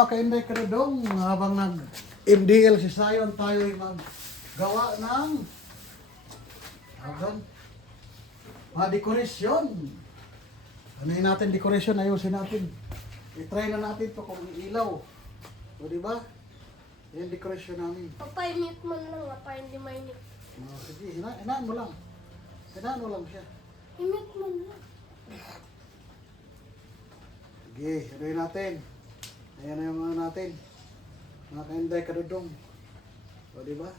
mga ka-Inday Kadudong, habang nag-MDL si Sayon, tayo ay maggawa ng mga dekorasyon. Anuhin natin dekorasyon, ayusin natin. I-try na natin to kung ilaw. O diba? Yan dekorasyon namin. Papainit man lang, para hindi mainit. Sige, hinaan mo lang. Hinaan mo lang siya. Init man lang. Sige, anuhin natin. Ayan na yung ano natin. Mga ka-Inday Kadudong. O diba?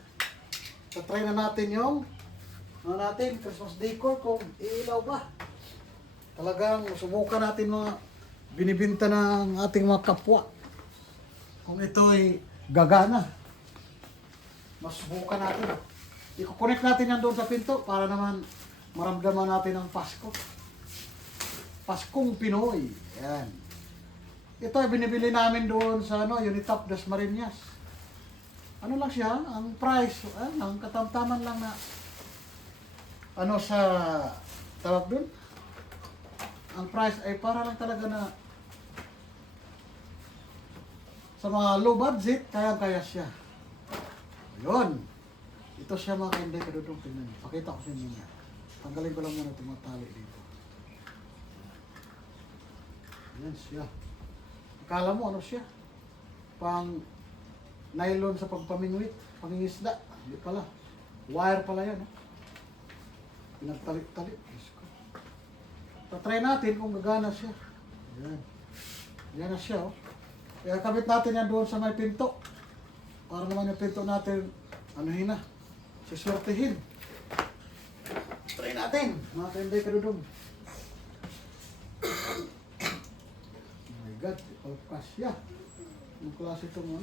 Try na natin yung Christmas decor kung ilaw ba. Talagang subukan natin mga binibinta ng ating mga kapwa. Kung ito'y gagana. Masubukan natin. I-connect natin yan doon sa pinto para naman maramdaman natin ang Pasko. Paskong Pinoy. Ayan. Ito ay binibili namin doon sa Unitop Das Marinas. Ano lang siya, ang price, ang katamtaman lang na sa tawag doon. Ang price ay para lang talaga na sa mga low budget, kaya siya. Ayun. Ito siya mga ka-Inday Kadudong. Tingnan niyo. Pakita ko sa inyo niya. Tanggalin ko lang muna itong mga tali dito. Ayan siya. Akala mo ano siya? Pang nylon sa pagpamingwit, pangingisda. Hindi pala. Wire pala yan. Pinagtalik-talik. Try natin kung gagana siya. Ayan. Ayan na siya. Kaya kabit natin yan doon sa may pinto. Para naman yung pinto natin, anuhin na. Siswertihin. Try natin. Mga ka-Inday Kadudong. Oh my God. Kasya. Anong klase itong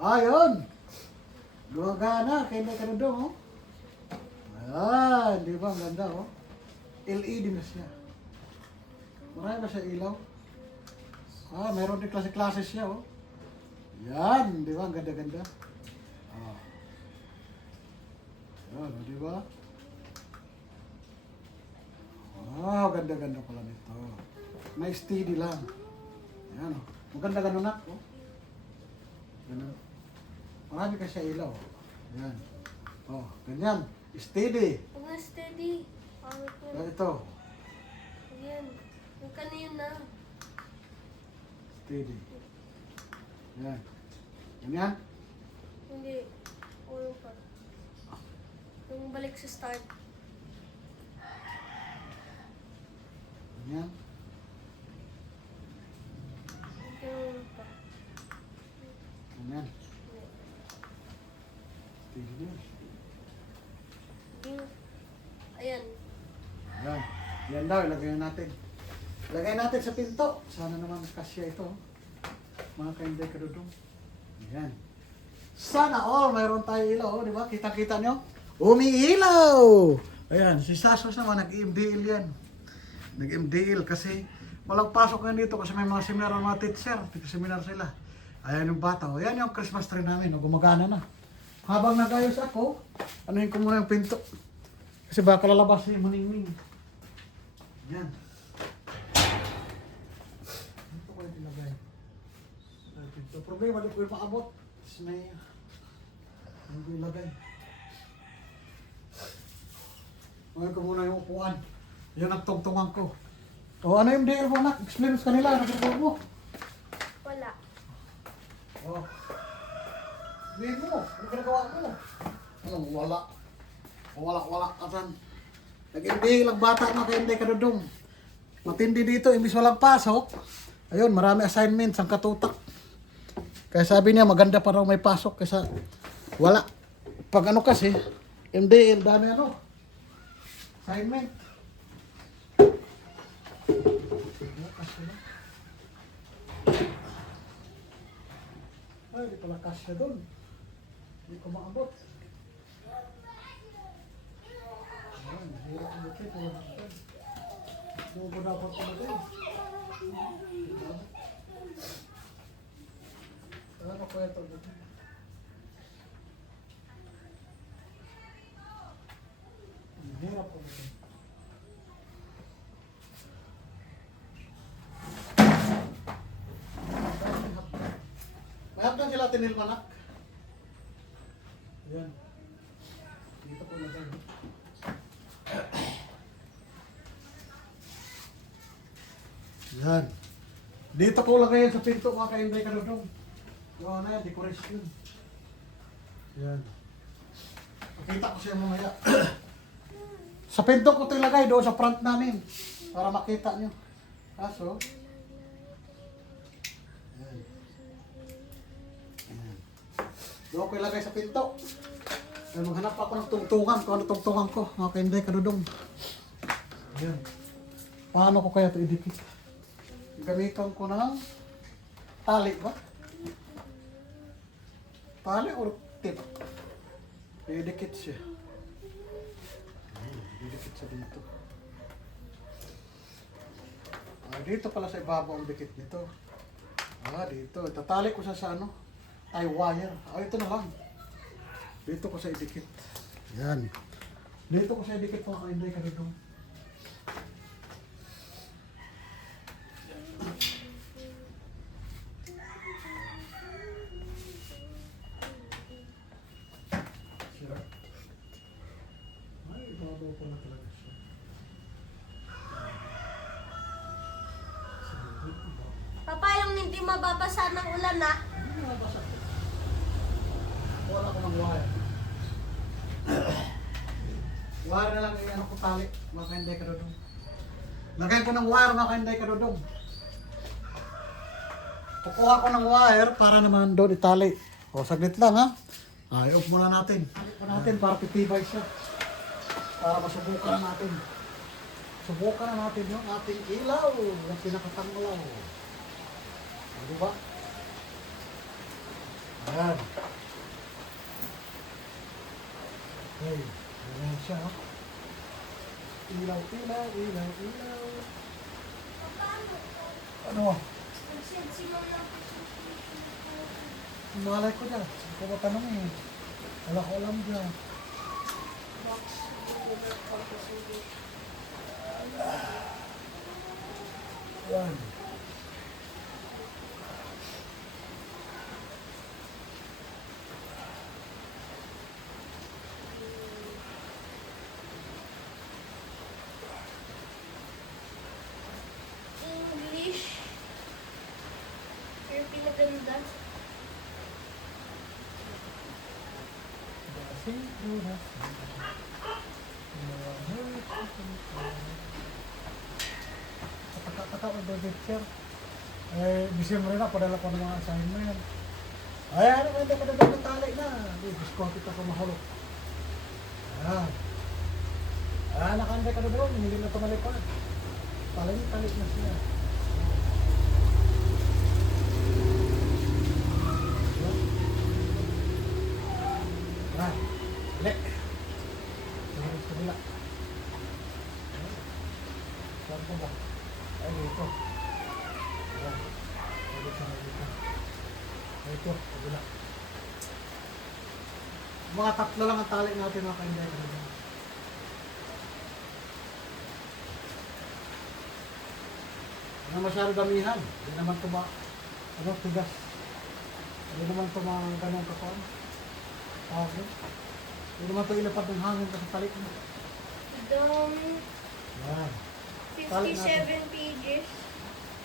Ayun. Gumagana. Ka-Inday Kadudong. Ayan. Di ba? Ang ganda LED na siya. Marami ba siya ilaw? Meron din klase-klase siya Yan, di ba? Ang ganda-ganda. Yan, di ba? Ganda-ganda pala nito. May steady lang. Yan maganda ganun Ganun. Marami kasi siya ilaw. Yan. Ganyan. Steady. Huwag steady. Ito. Ayan. Yung kanina. Steady. Yan. Ganyan? Hindi. Ulo pa. Yung balik sa start. Ganyan? Yung pa. Ganyan? Steady din. Ayan. Yan. Yan daw, ilagay natin. Ilagay natin sa pinto. Sana naman kasya ito. Mga ka-Inday Kadudong. Yan. Sana all mayroon tayo ilaw. Di ba? Kita-kita nyo? Umiilaw! Ayan, si Sasos naman nag-MDL yan. Nag-MDL kasi walang pasok yan dito kasi may mga seminar ng mga teacher. Seminar sila. Ayan yung bata. Ayan yung Christmas tree namin. Gumagana na. Habang nag-ayos ako, anuhin ko muna yung pinto. Kasi baka lalabas yung maningning. Yan. Ito ko yung tinagay. Ito problema, di ko yung maabot. Tapos may hindi ko ilagay. Ngayon ko muna yung upuan. Yun ang tungtungan ko. Ano yung DL mo, anak? Explain mo sa kanila. Ano yung mo? Wala. Explain mo. Ano ginagawa mo? Wala. Wala. Asan? Nag-MDL lang bata mga ka-Inday Kadudong. Matindi dito, imbis walang pasok. Ayun, marami assignments ang katutak. Kaya sabi niya, maganda pa raw may pasok kaysa wala. Pag kasi, MDL, dami assignment. Ay, di pala kasya doon. Hindi ko maabot. Hirap ang bukit, doon ko dapat talaga ano ko ito dito? Hirap ang bukit. Mayroon lang sila tinilmanak. Yan. Dito po na tayo. Yan. Dito ko lang ngayon sa pinto mga ka-Inday Kadudong. Yung ano yan, decoration. Yan. Pakita ko siya mamaya. Sa pinto ko ito ilagay doon sa front namin. Para makita nyo. Kaso, yan. Yan. Doon ko ilagay sa pinto. Yan, maghanap ako ng tungtungan. Kung ano tungtungan ko, mga ka-Inday Kadudong. Yan. Paano ko kaya ito idikit? Gamitan ko ng tali ba? Tali or tip? Idikit siya. Idikit siya dito. Dito pala sa ibabaw ang dikit nito. Dito. Tatali ko siya sa ano? Tie wire. Ito na lang. Dito ko sa idikit. Yan. Dito ko sa idikit mga ka-Inday Kadudong. Ibabaw pala talaga siya. Papa, yung hindi mababasa ng ulan na. Hindi mabasa. Wala ko ng wire. Wire na lang yung ano ko tali, mga ka-Inday Kadudong. Lagay ko ng wire, mga ka-Inday Kadudong. Kukuha ko ng wire para naman doon itali. O, saglit lang ha. I-off muna natin. I-off muna natin para pitibay siya. Para masubukan natin. Subukan na natin yung ating ilaw. Yung pinakatanglaw. Diba? Ayan. Okay. Ayan siya. No? Ilaw, ilaw, ilaw, ilaw. Ano? Malay ko dyan. Hindi ko matanong eh. Wala ko alam dyan. Ayan. English. Yung pinaganda. Kata-kata udah picture. December na padala ko ng mga assignment. Ay, ano ka na ng tali na. Discount kita ko mahulog. Nakanda ka na doon. Hindi na tumalipad. Tali na siya. Lek. Terus kabila. Saan po ba? Ay, dito. Ito, kabila. Mga tatlo lang ang tali natin mga ka-Inday. Ano masyado damihan. Hindi naman ito tigas. Hindi naman ito ganong kakuan. Okay. Hindi naman ito ilapad ng hangin kasi talik mo. Dami. Yan. 57 pages.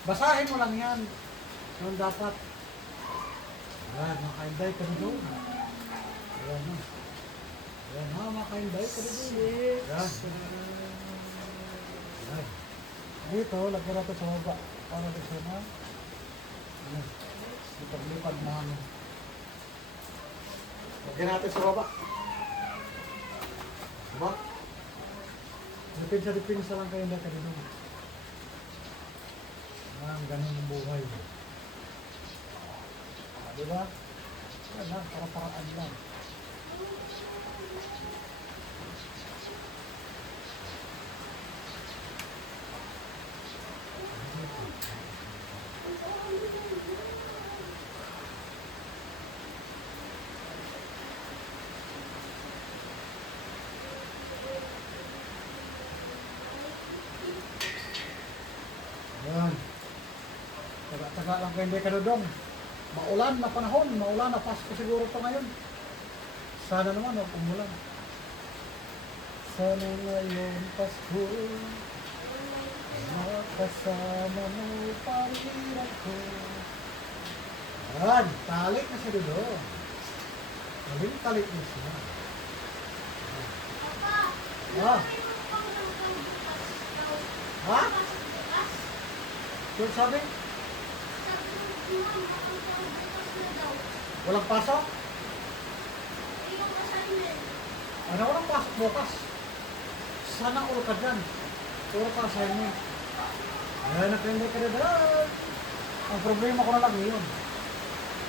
Basahin mo lang yan. Yung dapat. Yan, mga ka-Inday ka na doon. Ayan na. Ayan ha, mga ka-Inday ka na doon. Yan. Yan. Dito, lagyan natin sa baba. Para gusto na. Yan. Lipad na ano. Lagyan natin sa baba. Diba? Dipinsa lang kayo na ka rin. Ganun ang buhay. Diba? Yan lang, para-paraan lang. Yan. Taga lang kayo hindi ka dudong. maulan na panahon, maulan na Pasko siguro to ngayon. Sana naman, huwag umulan. Sana ngayon Pasko, makasama mo pa rin ako. Yan, talik na si Dodo. Talik na siya. Papa, Ah, ano pang hanggang bukas daw? ha? Bukas? Yung sabi, Sabi ko, ma'am, hanggang bukas na daw. walang pasok? Eh, yung assignment. Ano walang pasok bukas? Sana all ka dyan. Puro ka assignment. Ayan, nakinig ka na dyan. Ang problema ko na lang yun.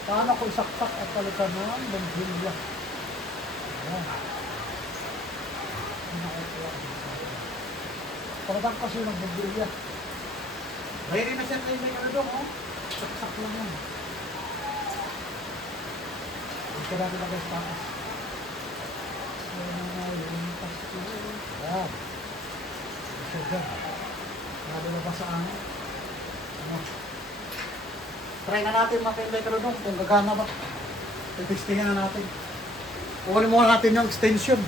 Paano ko isaksak at palitan ng bumbilya? Ayan. Talagang kasi ng bumbilya. Ready na siya kayo may doon, oh. Saksak lang yan. Huwag ka natin lagay sa taas. Ayan. Isa dyan. Nabalabas sa angin. Ano? Try na natin mga kaibigan ka doon kung gagana ba. Testingan na natin. Kukunin muna natin yung extension.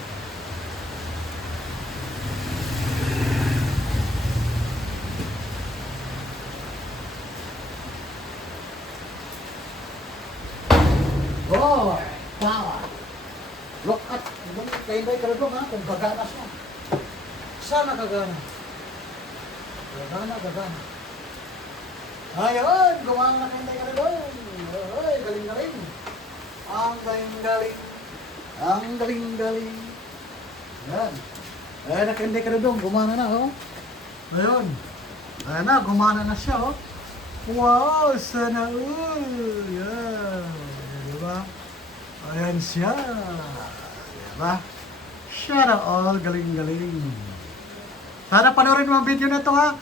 Oh, power. Look at, kaibigan ka doon ha, kung gagana siya. Sana gagana. Gagana. Ayun, gumana na kaibigan ka doon. Ay, galing-galing. Ang galing-galing. Ang galing-galing. Yan. Ayun, nakindi ka na doon. Gumana na, oh. Ayun. Ayun na, gumana na siya, oh. Wow, sana all. Yan. Diba? Ayan siya. Diba? Sana all. Galing-galing. Sana panoorin mo ang video na ito, ha.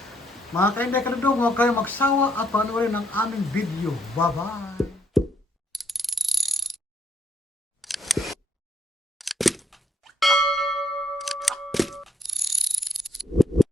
Mga kainday ka na doon, huwag kayong magsawa at panoorin ang aming video. Bye-bye.